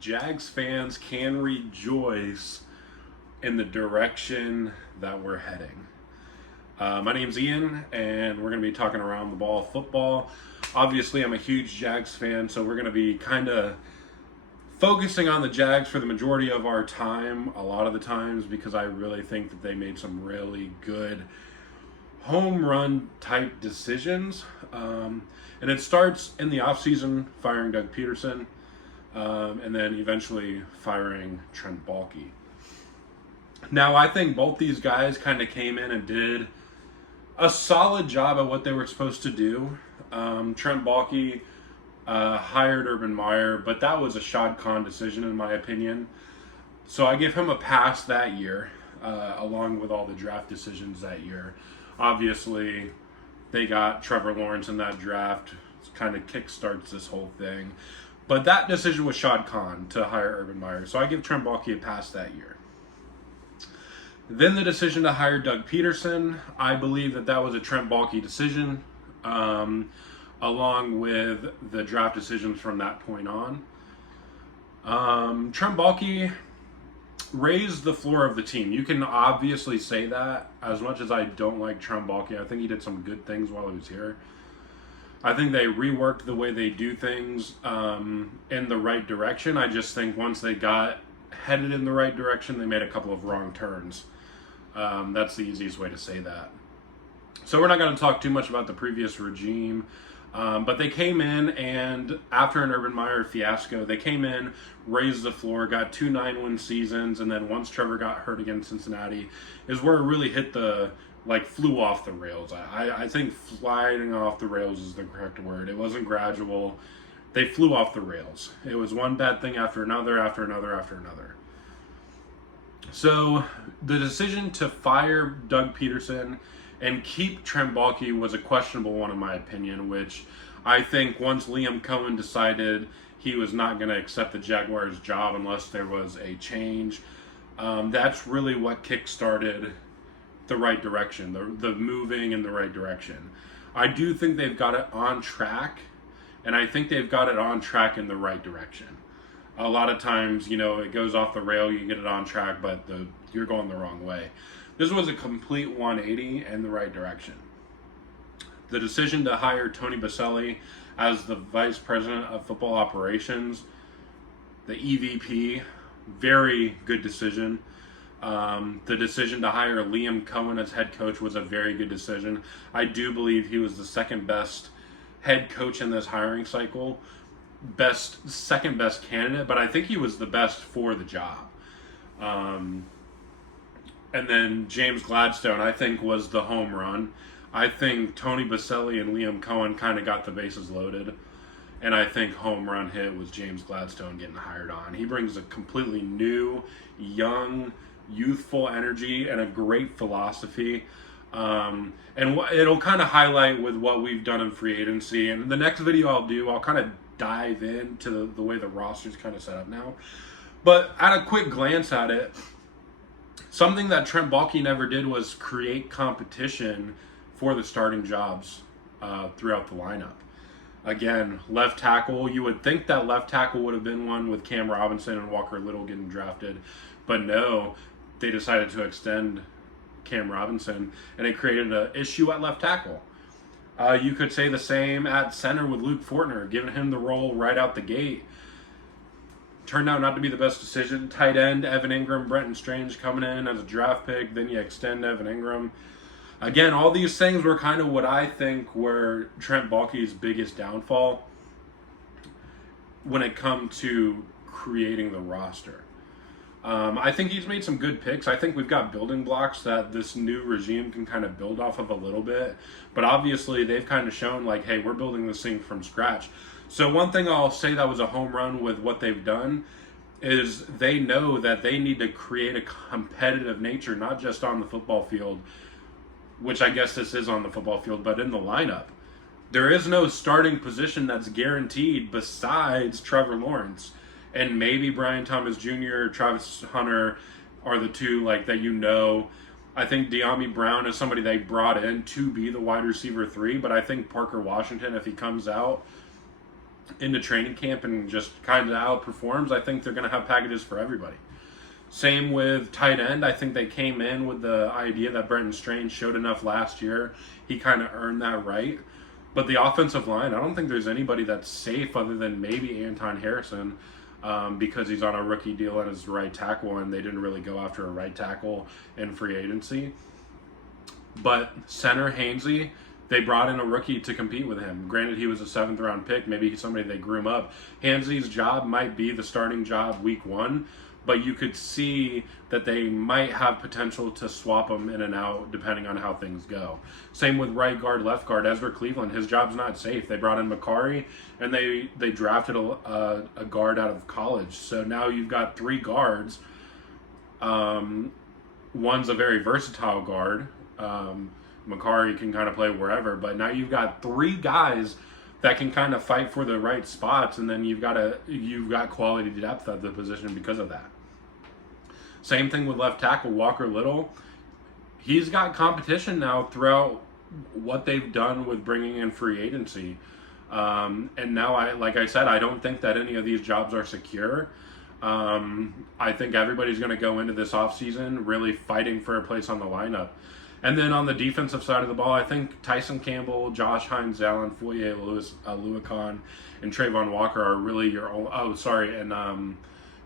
Jags fans can rejoice in the direction that we're heading. My name's Ian, and we're going to be talking around the ball football. Obviously, I'm a huge Jags fan, so we're going to be kind of focusing on the Jags for the majority of our time, a lot of the times, because I really think that they made some really good home run type decisions. And it starts in the offseason firing Doug Peterson, and then eventually firing Trent Baalke. Now, I think both these guys kind of came in and did a solid job at what they were supposed to do. Trent Baalke hired Urban Meyer, but that was a Shad Khan decision in my opinion. So I give him a pass that year, along with all the draft decisions that year. Obviously, they got Trevor Lawrence in that draft. It kind of kickstarts this whole thing. But that decision was Shad Khan to hire Urban Meyer. So I give Trent Baalke a pass that year. Then the decision to hire Doug Peterson, I believe that was a Trent Baalke decision, along with the draft decisions from that point on. Trent Baalke raised the floor of the team. You can obviously say that. As much as I don't like Trent Baalke, I think he did some good things while he was here. I think they reworked the way they do things in the right direction. I just think once they got headed in the right direction, they made a couple of wrong turns. That's the easiest way to say that. So we're not going to talk too much about the previous regime. But they came in, and after an Urban Meyer fiasco, they came in, raised the floor, got 2 9-win seasons, and then once Trevor got hurt against Cincinnati is where it really hit flew off the rails. I think flying off the rails is the correct word. It wasn't gradual. They flew off the rails. It was one bad thing after another, after another, after another. So the decision to fire Doug Peterson and keep Trent Baalke was a questionable one in my opinion, which I think once Liam Cohen decided he was not going to accept the Jaguars job unless there was a change, that's really what kick-started the right direction, the moving in the right direction. I do think they've got it on track, and I think they've got it on track in the right direction. A lot of times, it goes off the rail, you get it on track, but you're going the wrong way. This was a complete 180 in the right direction. The decision to hire Tony Boselli as the Vice President of Football Operations, the EVP, very good decision. The decision to hire Liam Cohen as head coach was a very good decision. I do believe he was the second best head coach in this hiring cycle. Second best candidate, but I think he was the best for the job. And then James Gladstone, I think, was the home run. I think Tony Boselli and Liam Cohen kind of got the bases loaded. And I think home run hit was James Gladstone getting hired on. He brings a completely new, young, youthful energy and a great philosophy. And it'll kind of highlight with what we've done in free agency. And the next video I'll kind of dive into the way the roster's kind of set up now. But at a quick glance at it, something that Trent Baalke never did was create competition for the starting jobs throughout the lineup. Again, left tackle, you would think that left tackle would have been one with Cam Robinson and Walker Little getting drafted. But no, they decided to extend Cam Robinson, and it created an issue at left tackle. You could say the same at center with Luke Fortner, giving him the role right out the gate. Turned out not to be the best decision. Tight end, Evan Ingram, Brenton Strange coming in as a draft pick. Then you extend Evan Ingram. Again, all these things were kind of what I think were Trent Baalke's biggest downfall when it comes to creating the roster. I think he's made some good picks. I think we've got building blocks that this new regime can kind of build off of a little bit. But obviously, they've kind of shown hey, we're building this thing from scratch. So one thing I'll say that was a home run with what they've done is they know that they need to create a competitive nature, not just on the football field, which I guess this is on the football field, but in the lineup. There is no starting position that's guaranteed besides Trevor Lawrence. And maybe Brian Thomas Jr., Travis Hunter are the two that. I think De'Ami Brown is somebody they brought in to be the wide receiver 3, but I think Parker Washington, if he comes out, into training camp and just kind of outperforms, I think they're going to have packages for everybody. Same with tight end. I think they came in with the idea that Brenton Strange showed enough last year. He kind of earned that right. But the offensive line, I don't think there's anybody that's safe other than maybe Anton Harrison, because he's on a rookie deal and is right tackle, and they didn't really go after a right tackle in free agency. But center Hainsey, they brought in a rookie to compete with him. Granted, he was a 7th-round pick. Maybe he's somebody they groom up. Hainsey's job might be the starting job week 1, but you could see that they might have potential to swap him in and out depending on how things go. Same with right guard, left guard. Ezra Cleveland, his job's not safe. They brought in Macari, and they drafted a guard out of college. So now you've got 3 guards. One's a very versatile guard. Macari can kind of play wherever, but now you've got 3 guys that can kind of fight for the right spots, and then you've got quality depth at the position because of that. Same thing with left tackle Walker Little. He's got competition now throughout what they've done with bringing in free agency, and now like I said, I don't think that any of these jobs are secure. I think everybody's going to go into this offseason really fighting for a place on the lineup. And then on the defensive side of the ball, I think Tyson Campbell, Josh Hines, Allen Foye, Luakon, and Trayvon Walker are really and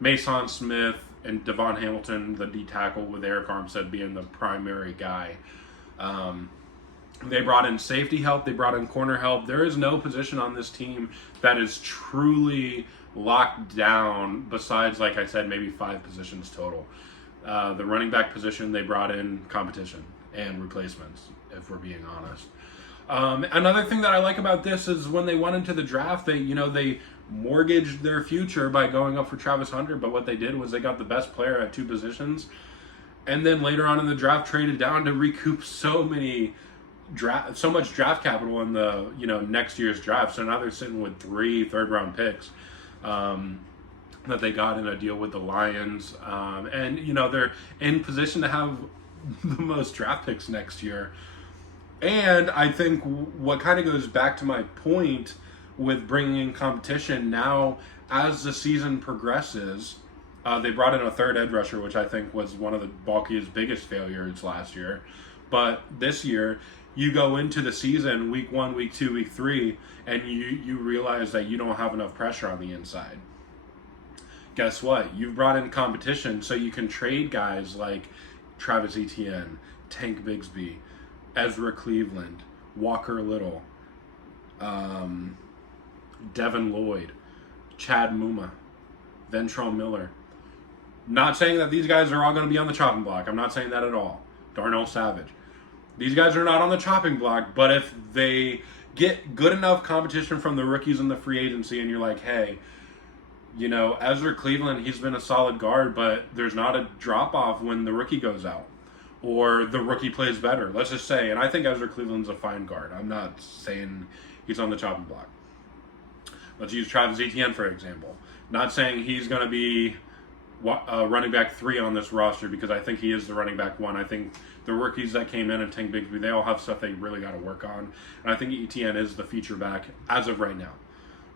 Mason Smith and Devon Hamilton, the D tackle, with Eric Armstead being the primary guy. They brought in safety help. They brought in corner help. There is no position on this team that is truly locked down besides, like I said, maybe 5 positions total. The running back position, they brought in competition and replacements, if we're being honest. Another thing that I like about this is when they went into the draft, they mortgaged their future by going up for Travis Hunter, but what they did was they got the best player at 2 positions, and then later on in the draft traded down to recoup so much draft capital in the next year's draft. So now they're sitting with 3 third-round picks that they got in a deal with the Lions, and they're in position to have the most draft picks next year. And I think what kind of goes back to my point with bringing in competition now, as the season progresses, they brought in a 3rd edge rusher, which I think was one of the bulkiest, biggest failures last year. But this year, you go into the season, week 1, week 2, week 3, and you realize that you don't have enough pressure on the inside. Guess what? You've brought in competition, so you can trade guys like Travis Etienne, Tank Bigsby, Ezra Cleveland, Walker Little, Devin Lloyd, Chad Muma, Ventrell Miller. Not saying that these guys are all going to be on the chopping block. I'm not saying that at all. Darnell Savage. These guys are not on the chopping block, but if they get good enough competition from the rookies in the free agency and you're like, hey, Ezra Cleveland, he's been a solid guard, but there's not a drop-off when the rookie goes out or the rookie plays better. Let's just say, and I think Ezra Cleveland's a fine guard. I'm not saying he's on the chopping block. Let's use Travis Etienne, for example. Not saying he's going to be running back 3 on this roster, because I think he is the running back 1. I think the rookies that came in and Tank Bigsby, they all have stuff they really got to work on. And I think Etienne is the feature back as of right now,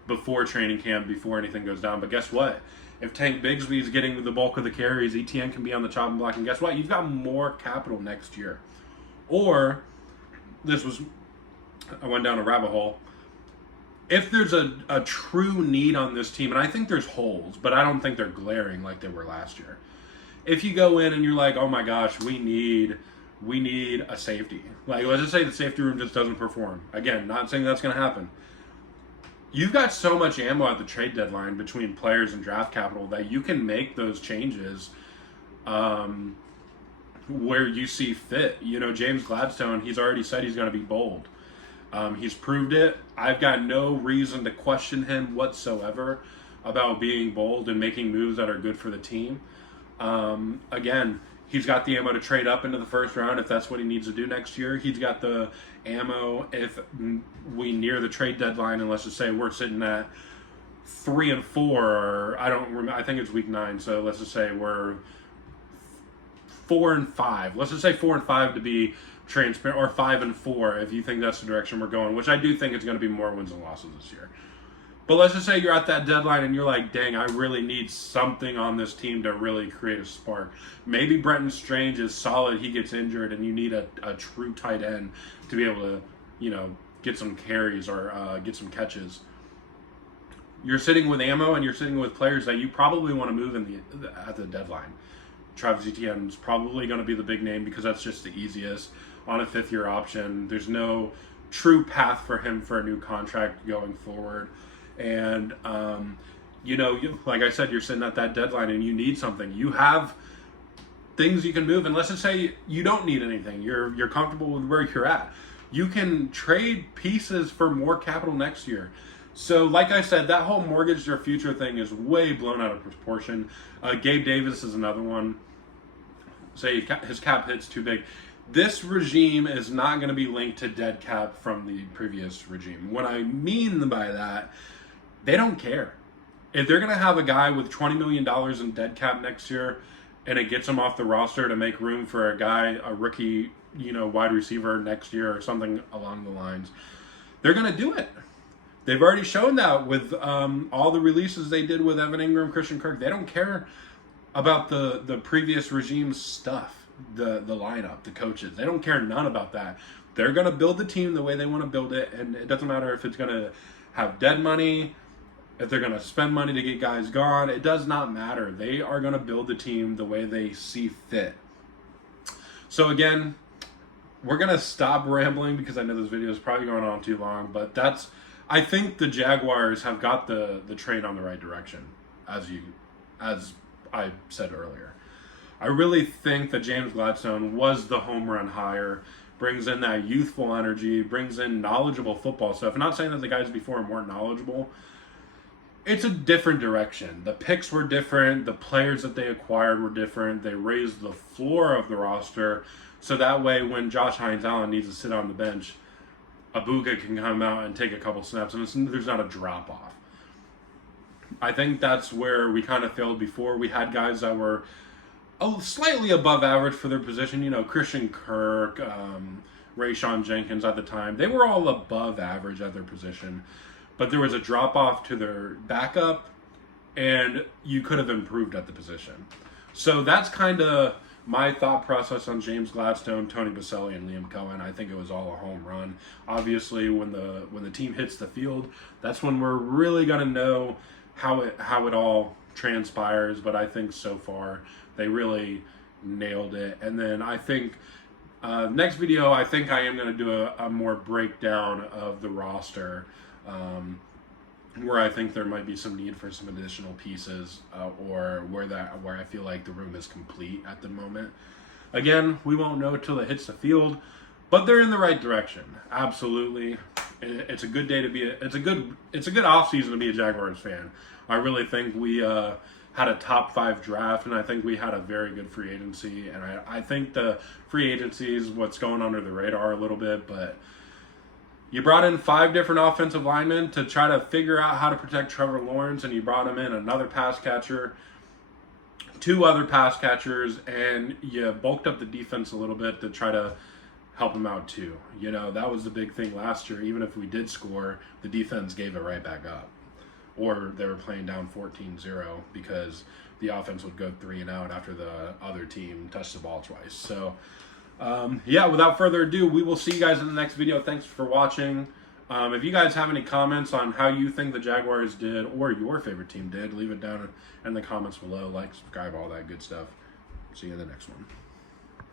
before training camp, before anything goes down. But guess what? If Tank Bigsby is getting the bulk of the carries, Etienne can be on the chopping block. And guess what? You've got more capital next year. Or, I went down a rabbit hole. If there's a true need on this team, and I think there's holes, but I don't think they're glaring like they were last year. If you go in and you're like, oh my gosh, we need a safety. Like, let's just say the safety room just doesn't perform. Again, not saying that's going to happen. You've got so much ammo at the trade deadline between players and draft capital that you can make those changes where you see fit. James Gladstone, he's already said he's going to be bold. He's proved it. I've got no reason to question him whatsoever about being bold and making moves that are good for the team. Again, he's got the ammo to trade up into the first round if that's what he needs to do next year. He's got the ammo if we near the trade deadline, and let's just say we're sitting at 3-4, or I think it's week 9, so let's just say we're 4-5. Let's just say 4-5 to be transparent, or 5-4 if you think that's the direction we're going, which I do think it's going to be more wins and losses this year. But let's just say you're at that deadline and you're like, dang, I really need something on this team to really create a spark. Maybe Brenton Strange is solid, he gets injured, and you need a true tight end to be able to, get some carries or get some catches. You're sitting with ammo and you're sitting with players that you probably want to move at the deadline. Travis Etienne is probably going to be the big name because that's just the easiest on a 5th-year option. There's no true path for him for a new contract going forward. And, like I said, you're sitting at that deadline and you need something. You have things you can move. And let's just say you don't need anything. You're comfortable with where you're at. You can trade pieces for more capital next year. So, like I said, that whole mortgage their future thing is way blown out of proportion. Gabe Davis is another one. Say his cap hit's too big. This regime is not going to be linked to dead cap from the previous regime. What I mean by that, they don't care. If they're going to have a guy with $20 million in dead cap next year and it gets him off the roster to make room for a rookie, wide receiver next year or something along the lines, they're going to do it. They've already shown that with all the releases they did with Evan Ingram, Christian Kirk. They don't care about the previous regime's stuff, the lineup, the coaches. They don't care none about that. They're going to build the team the way they want to build it, and it doesn't matter if it's going to have dead money, if they're going to spend money to get guys gone. It does not matter. They are going to build the team the way they see fit. So again, we're going to stop rambling because I know this video is probably going on too long, but I think the Jaguars have got the train on the right direction, as I said earlier. I really think that James Gladstone was the home run hire, brings in that youthful energy, brings in knowledgeable football stuff. I'm not saying that the guys before him weren't knowledgeable. It's a different direction. The picks were different. The players that they acquired were different. They raised the floor of the roster so that way when Josh Hines-Allen needs to sit on the bench, Abuka can come out and take a couple snaps, and there's not a drop-off. I think that's where we kind of failed before. We had guys that were slightly above average for their position. Christian Kirk, Rayshon Jenkins at the time. They were all above average at their position. But there was a drop-off to their backup, and you could have improved at the position. So that's kind of my thought process on James Gladstone, Tony Boselli, and Liam Cohen. I think it was all a home run. Obviously, when the team hits the field, that's when we're really going to know how it all transpires. But I think so far they really nailed it. And then I think next video, I think I am going to do a more breakdown of the roster, where I think there might be some need for some additional pieces, or where I feel like the room is complete at the moment. Again, we won't know till it hits the field, but they're in the right direction. Absolutely, it's a good day to be. It's a good off season to be a Jaguars fan. I really think we had a top 5 draft, and I think we had a very good free agency. And I think the free agency is what's going under the radar a little bit, but you brought in 5 different offensive linemen to try to figure out how to protect Trevor Lawrence, and you brought him in another pass catcher, 2 other pass catchers, and you bulked up the defense a little bit to try to help him out too. That was the big thing last year. Even if we did score, the defense gave it right back up. Or they were playing down 14-0 because the offense would go 3 and out after the other team touched the ball twice. So without further ado, we will see you guys in the next video. Thanks for watching. If you guys have any comments on how you think the Jaguars did or your favorite team did, leave it down in the comments below. Like, subscribe, all that good stuff. See you in the next one.